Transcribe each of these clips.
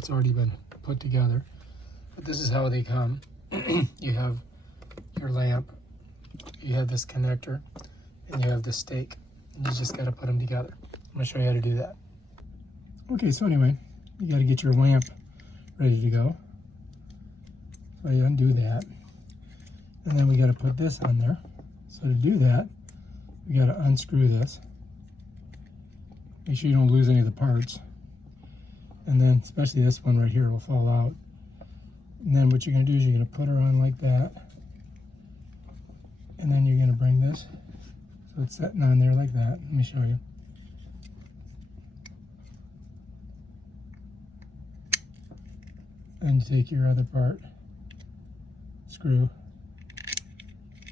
that's already been put together. But this is how they come. You have your lamp, you have this connector, and you have this stake. And you just got to put them together. I'm going to show you how to do that. Okay, so anyway, you got to get your lamp ready to go. So you undo that. And then we got to put this on there. So to do that, we got to unscrew this. Make sure you don't lose any of the parts. And then, especially this one right here will fall out. And then what you're going to do is you're going to put her on like that. And then you're going to bring this. So it's sitting on there like that. Let me show you. And you take your other part, screw,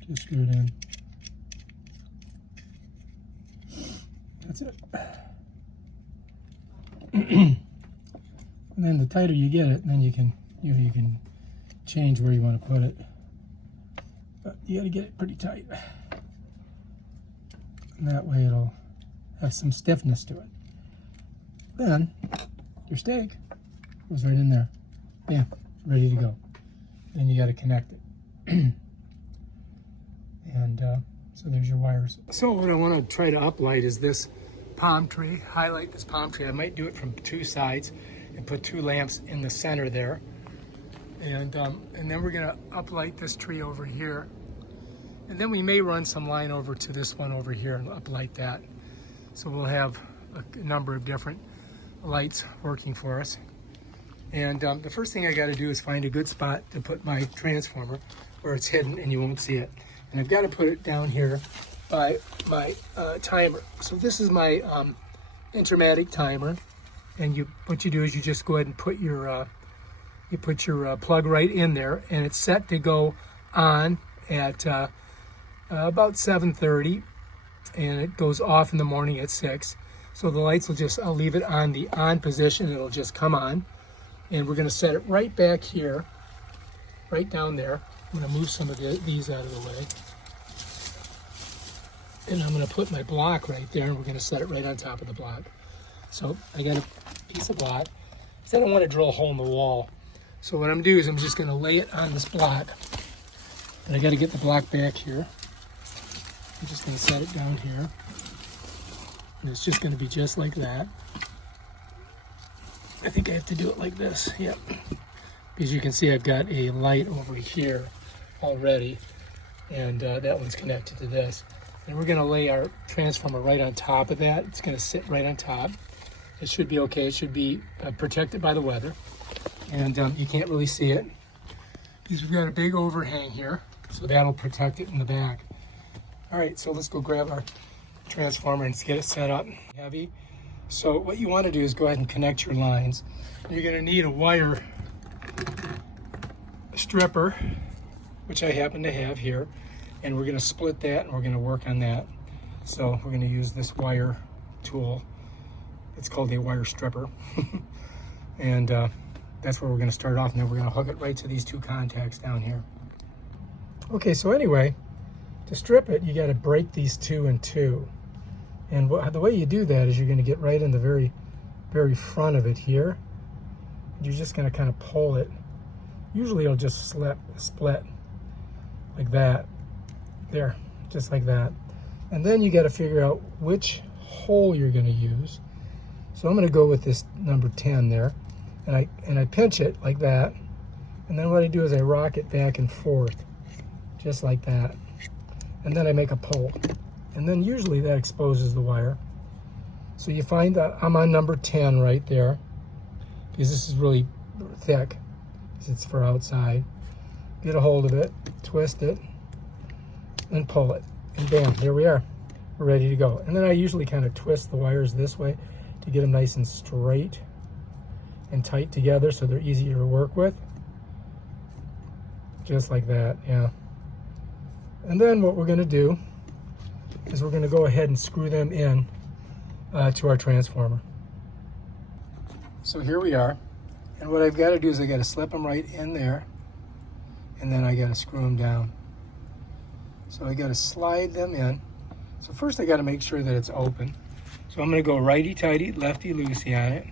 just screw it in. That's it. And then the tighter you get it, then you can change where you want to put it. But you got to get it pretty tight. And that way it'll have some stiffness to it. Then your stake goes right in there. Bam, ready to go. Then you got to connect it. And so there's your wires. So what I want to try to uplight is this palm tree. Highlight this palm tree. I might do it from two sides and put two lamps in the center there. And then we're going to uplight this tree over here. And then we may run some line over to this one over here and uplight that. So we'll have a number of different lights working for us. And the first thing I got to do is find a good spot to put my transformer where it's hidden and you won't see it. And I've got to put it down here by my timer. So this is my Intermatic timer. And what you do is you just go ahead and put your plug right in there, and it's set to go on at about 7:30, and it goes off in the morning at 6. So the lights will I'll leave it on the on position. It'll just come on. And we're going to set it right back here, right down there. I'm going to move some of these out of the way. And I'm going to put my block right there, and we're going to set it right on top of the block. So I got a piece of block. I don't want to drill a hole in the wall. So what I'm going to do is I'm just going to lay it on this block. And I got to get the block back here. I'm just going to set it down here. And it's just going to be just like that. I think I have to do it like this, yep. Because you can see I've got a light over here already, and that one's connected to this. And we're going to lay our transformer right on top of that. It's going to sit right on top. It should be okay. It should be protected by the weather. And you can't really see it because we've got a big overhang here, so that'll protect it in the back. All right, so let's go grab our transformer and get it set up. Heavy. So what you want to do is go ahead and connect your lines. You're going to need a wire stripper, which I happen to have here, and we're going to split that and we're going to work on that. So we're going to use this wire tool. It's called a wire stripper. And that's where we're going to start off. And then we're going to hook it right to these two contacts down here. Okay, so anyway, to strip it, you got to break these two in two. And the way you do that is you're going to get right in the very, very front of it here. You're just going to kind of pull it. Usually it'll just split like that. There, just like that. And then you got to figure out which hole you're going to use. So I'm going to go with this number 10 there. And I pinch it like that. And then what I do is I rock it back and forth, just like that. And then I make a pull. And then usually that exposes the wire. So you find that I'm on number 10 right there, because this is really thick, because it's for outside. Get a hold of it, twist it, and pull it. And bam, there we are. We're ready to go. And then I usually kind of twist the wires this way to get them nice and straight and tight together so they're easier to work with. Just like that, yeah. And then what we're going to do is we're going to go ahead and screw them in to our transformer. So here we are, and what I've got to do is I got to slip them right in there, and then I got to screw them down. So I got to slide them in. So first I got to make sure that it's open. So I'm going to go righty-tighty, lefty-loosey on it.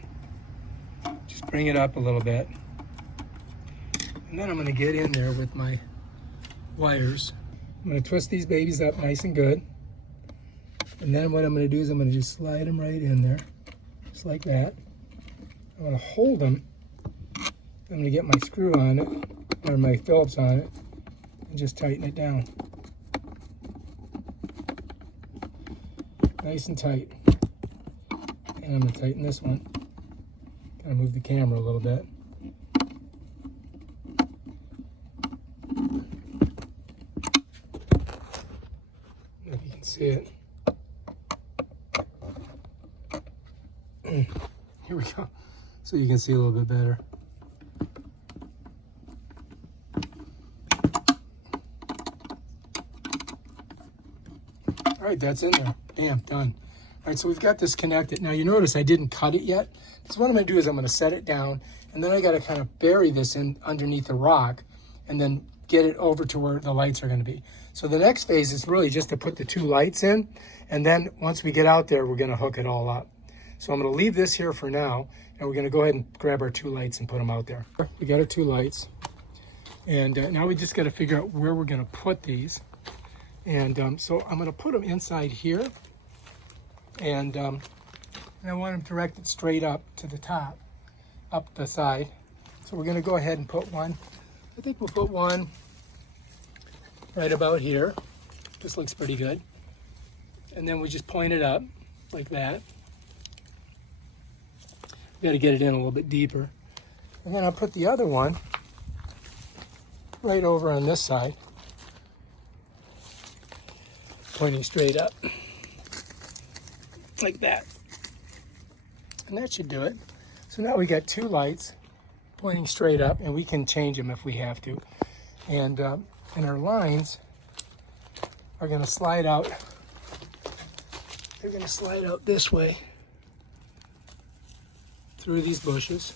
Just bring it up a little bit. And then I'm going to get in there with my wires. I'm going to twist these babies up nice and good. And then what I'm going to do is I'm going to just slide them right in there, just like that. I'm going to hold them. I'm going to get my screw on it, or my Phillips on it, and just tighten it down. Nice and tight. And I'm going to tighten this one. Kind of move the camera a little bit. If you can see it. Here we go. So you can see a little bit better. All right, that's in there. Bam, done. All right, so we've got this connected. Now you notice I didn't cut it yet. So what I'm gonna do is I'm gonna set it down, and then I gotta kind of bury this in underneath the rock, and then get it over to where the lights are gonna be. So the next phase is really just to put the 2 lights in, and then once we get out there, we're gonna hook it all up. So I'm gonna leave this here for now, and we're gonna go ahead and grab our 2 lights and put them out there. We got our 2 lights, and now we just gotta figure out where we're gonna put these. And so I'm gonna put them inside here, and I want them directed straight up to the top, up the side. So we're gonna go ahead and put one. I think we'll put one right about here. This looks pretty good. And then we just point it up like that. We gotta get it in a little bit deeper. And then I'll put the other one right over on this side, pointing straight up, like that. And that should do it. So now we got 2 lights pointing straight up, and we can change them if we have to. And our lines are gonna slide out. They're gonna slide out this way through these bushes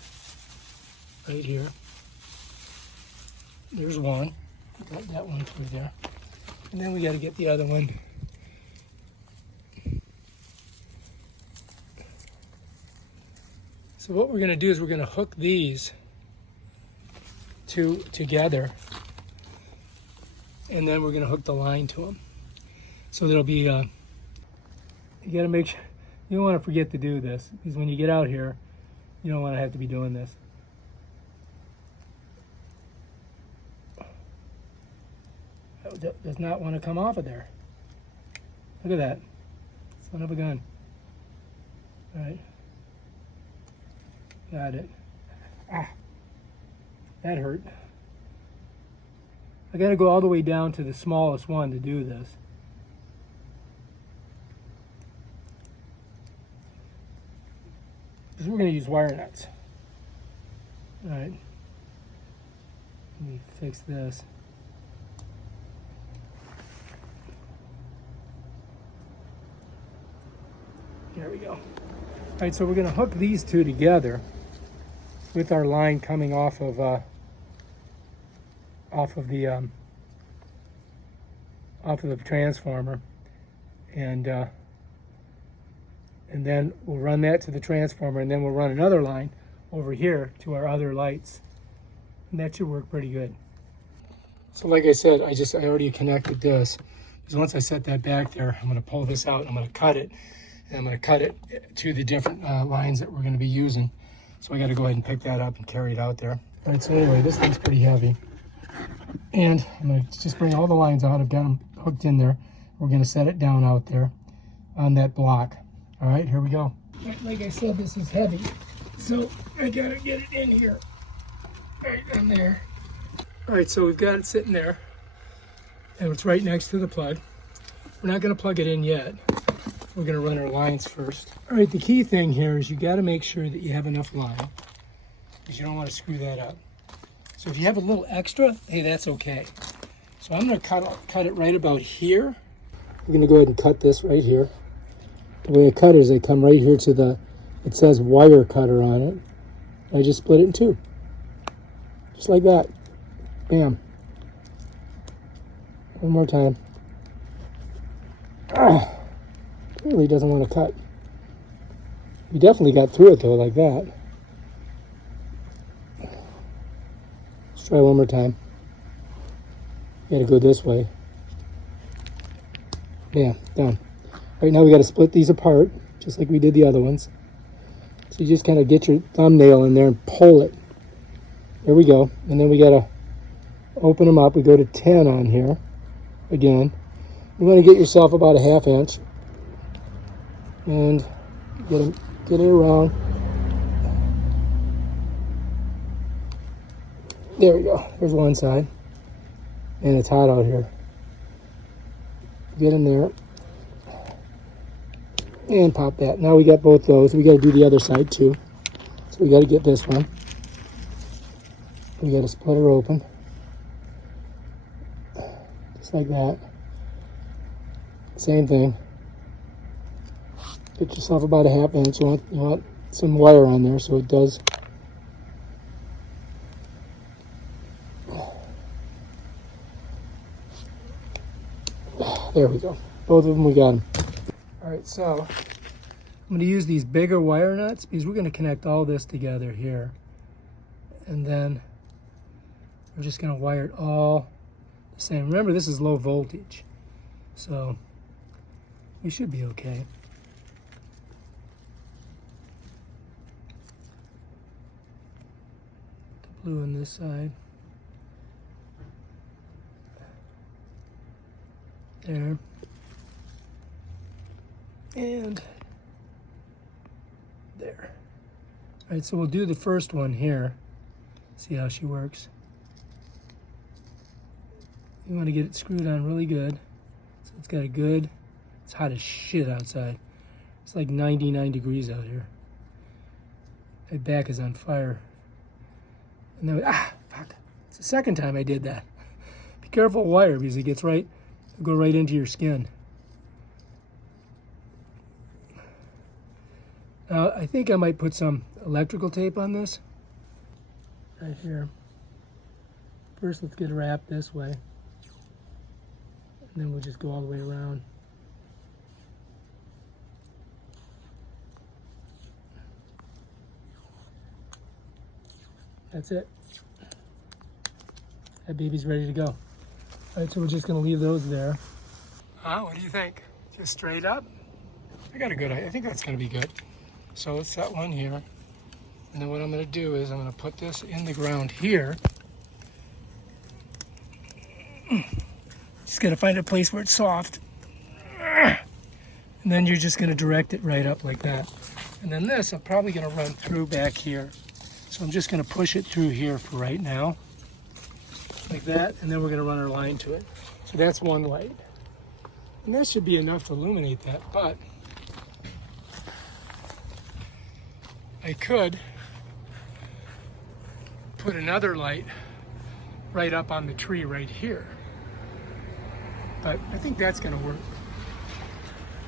right here. There's one. Got that one through there. And then we got to get the other one. So what we're going to do is we're going to hook these 2 together, and then we're going to hook the line to them. So there'll be, you got to make sure, you don't want to forget to do this, because when you get out here, you don't want to have to be doing this. That does not want to come off of there. Look at that. Son of a gun. All right. Got it. Ah. That hurt. I got to go all the way down to the smallest one to do this. Because we're going to use wire nuts. All right. Let me fix this. There we go. All right, so we're going to hook these 2 together with our line coming off of the transformer, and then we'll run that to the transformer, and then we'll run another line over here to our other lights, and that should work pretty good. So like I said, I already connected this, because once I set that back there, I'm going to pull this out and I'm going to cut it. And I'm going to cut it to the different lines that we're going to be using. So I got to go ahead and pick that up and carry it out there. All right, so anyway, this thing's pretty heavy. And I'm going to just bring all the lines out. I've got them hooked in there. We're going to set it down out there on that block. All right, here we go. Like I said, this is heavy. So I got to get it in here. Right in there. All right, so we've got it sitting there. And it's right next to the plug. We're not going to plug it in yet. We're going to run our lines first. All right, the key thing here is you got to make sure that you have enough line, because you don't want to screw that up. So if you have a little extra, hey, that's okay. So I'm going to cut it right about here. We're going to go ahead and cut this right here. The way I cut it is I come right here to the, it says wire cutter on it. I just split it in 2. Just like that. Bam. One more time. Ah. Really doesn't want to cut. We definitely got through it though, like that. Try one more time. You gotta go this way. Yeah, done. Right now we gotta split these apart, just like we did the other ones. So you just kind of get your thumbnail in there and pull it. There we go. And then we gotta open them up. We go to 10 on here. Again, you want to get yourself about a 1/2 inch and get it around. There we go. There's one side, and it's hot out here. Get in there and pop that. Now we got both those. We got to do the other side too. So we got to get this one. We got to split her open, just like that. Same thing. Get yourself about a 1/2 inch. You want some wire on there so it does. There we go. Both of them, we got them. All right, so I'm going to use these bigger wire nuts because we're going to connect all this together here. And then we're just going to wire it all the same. Remember, this is low voltage, so we should be okay. The blue on this side. There. And there. All right, so we'll do the first one here. See how she works. You want to get it screwed on really good. So it's got a good, it's hot as shit outside. It's like 99 degrees out here. My back is on fire. And then, fuck. It's the second time I did that. Be careful with wire because it gets right, it'll go right into your skin. Now, I think I might put some electrical tape on this. Right here. First, let's get it wrapped this way. And then we'll just go all the way around. That's it. That baby's ready to go. All right, so we're just gonna leave those there. What do you think? Just straight up? I think that's gonna be good. So let's set one here. And then what I'm gonna do is I'm gonna put this in the ground here. Just gotta find a place where it's soft. And then you're just gonna direct it right up like that. And then this, I'm probably gonna run through back here. So I'm just gonna push it through here for right now. Like that, and then we're gonna run our line to it. So that's one light. And that should be enough to illuminate that, but I could put another light right up on the tree right here. But I think that's gonna work.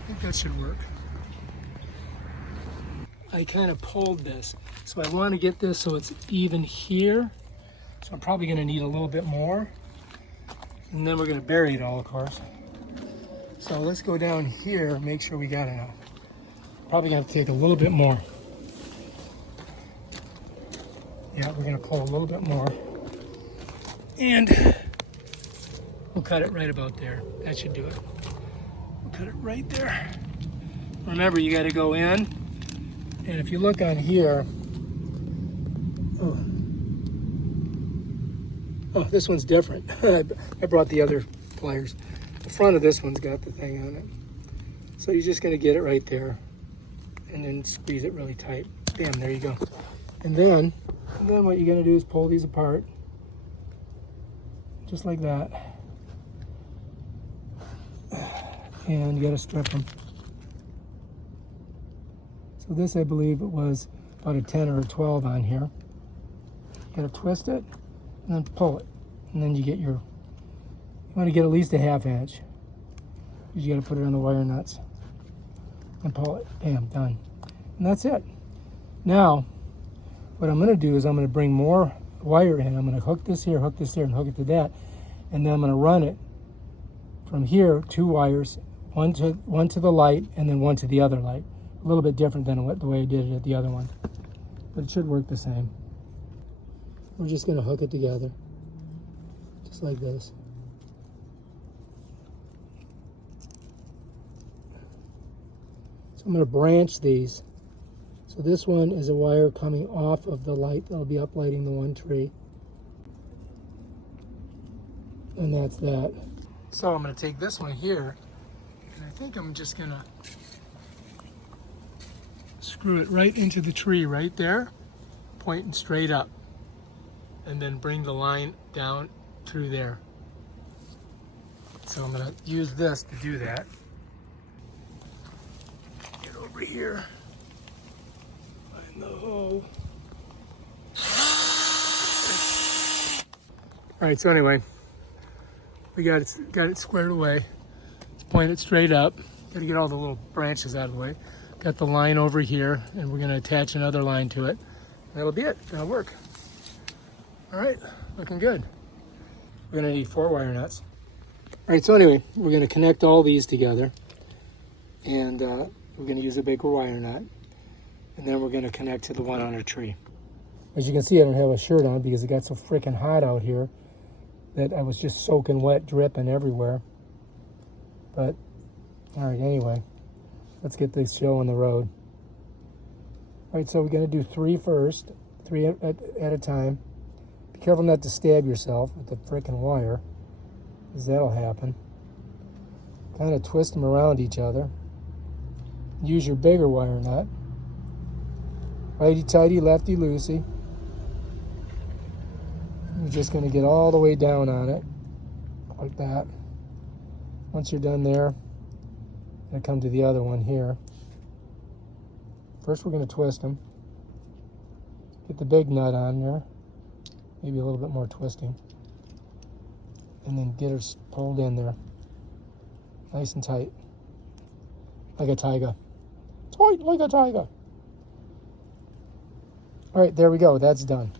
I think that should work. I kind of pulled this. So I want to get this so it's even here. So I'm probably gonna need a little bit more. And then we're gonna bury it all, of course. So let's go down here, make sure we got enough. Probably gonna have to take a little bit more. Yeah, we're gonna pull a little bit more. And we'll cut it right about there. That should do it. We'll cut it right there. Remember, you gotta go in. And if you look on here, oh, this one's different. I brought the other pliers. The front of this one's got the thing on it. So you're just gonna get it right there and then squeeze it really tight. Bam, there you go. And then what you're gonna do is pull these apart, just like that. And you gotta strip them. So this, I believe it was about a 10 or a 12 on here. You gotta twist it and then pull it. And then you get your, you wanna get at least a 1/2 inch. You gotta put it on the wire nuts and pull it. Bam, done. And that's it. Now, what I'm gonna do is I'm gonna bring more wire in. I'm gonna hook this here, and hook it to that. And then I'm gonna run it from here, 2 wires, one to the light and then one to the other light. A little bit different than the way I did it at the other one, but it should work the same. We're just gonna hook it together. just like this. So I'm going to branch these. So this one is a wire coming off of the light that'll be uplighting the one tree. And that's that. So I'm going to take this one here, and I think I'm just going to screw it right into the tree right there, pointing straight up, and then bring the line down through there. So I'm going to use this to do that. Get over here, find the hole. All right, so anyway, we got it squared away. Let's point it straight up. Got to get all the little branches out of the way. Got the line over here, and we're going to attach another line to it. That'll be it. That'll work. All right, looking good. We're going to need 4 wire nuts. All right, so anyway, we're going to connect all these together, and we're going to use a bigger wire nut, and then we're going to connect to the one on our tree. As you can see, I don't have a shirt on because it got so freaking hot out here that I was just soaking wet, dripping everywhere. But, all right, anyway, let's get this show on the road. All right, so we're going to do 3 first, 3 at a time. Be careful not to stab yourself with the frickin' wire, because that'll happen. Kind of twist them around each other. Use your bigger wire nut. Righty-tighty, lefty-loosey. You're just going to get all the way down on it, like that. Once you're done there, you're going to come to the other one here. First we're going to twist them. Get the big nut on there. Maybe a little bit more twisting. And then get her pulled in there. Nice and tight. Like a tiger. Tight like a tiger. All right, there we go. That's done.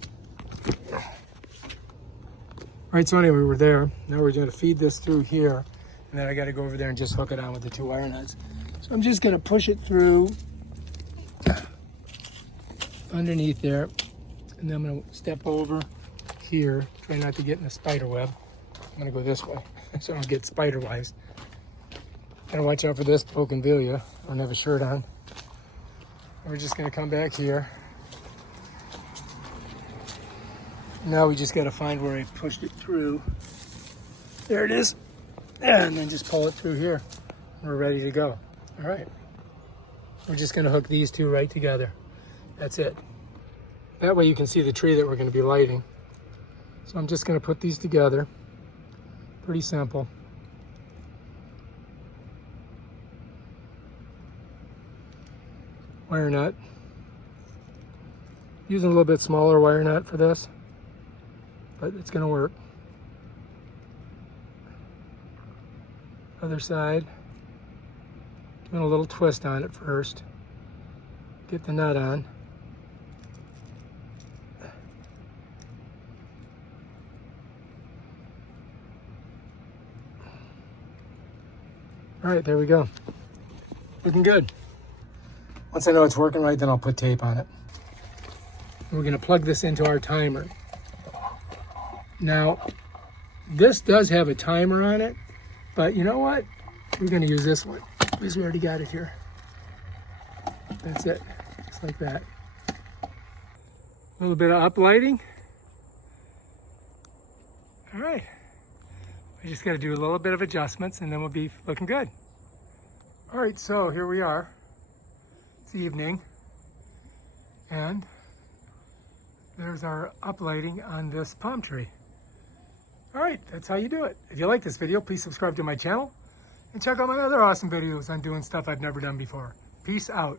All right, so anyway, we're there. Now we're going to feed this through here. And then I got to go over there and just hook it on with the 2 wire nuts. So I'm just going to push it through underneath there. And then I'm going to step over here. Try not to get in a spider web. I'm going to go this way so I don't get spider webs. Gotta watch out for this bougainvillea. I don't have a shirt on. We're just going to come back here. Now we just got to find where I pushed it through. There it is. And then just pull it through here. We're ready to go. All right. We're just going to hook these 2 right together. That's it. That way you can see the tree that we're going to be lighting. So I'm just going to put these together. Pretty simple. Wire nut. Using a little bit smaller wire nut for this, but it's going to work. Other side. Doing a little twist on it first. Get the nut on. All right, there we go. Looking good. Once I know it's working right, then I'll put tape on it. And we're going to plug this into our timer. Now, this does have a timer on it, but you know what? We're going to use this one because we already got it here. That's it, just like that. A little bit of uplighting. All right. We just got to do a little bit of adjustments and then we'll be looking good. All right, so here we are. It's evening. And there's our uplighting on this palm tree. All right, that's how you do it. If you like this video, please subscribe to my channel and check out my other awesome videos on doing stuff I've never done before. Peace out.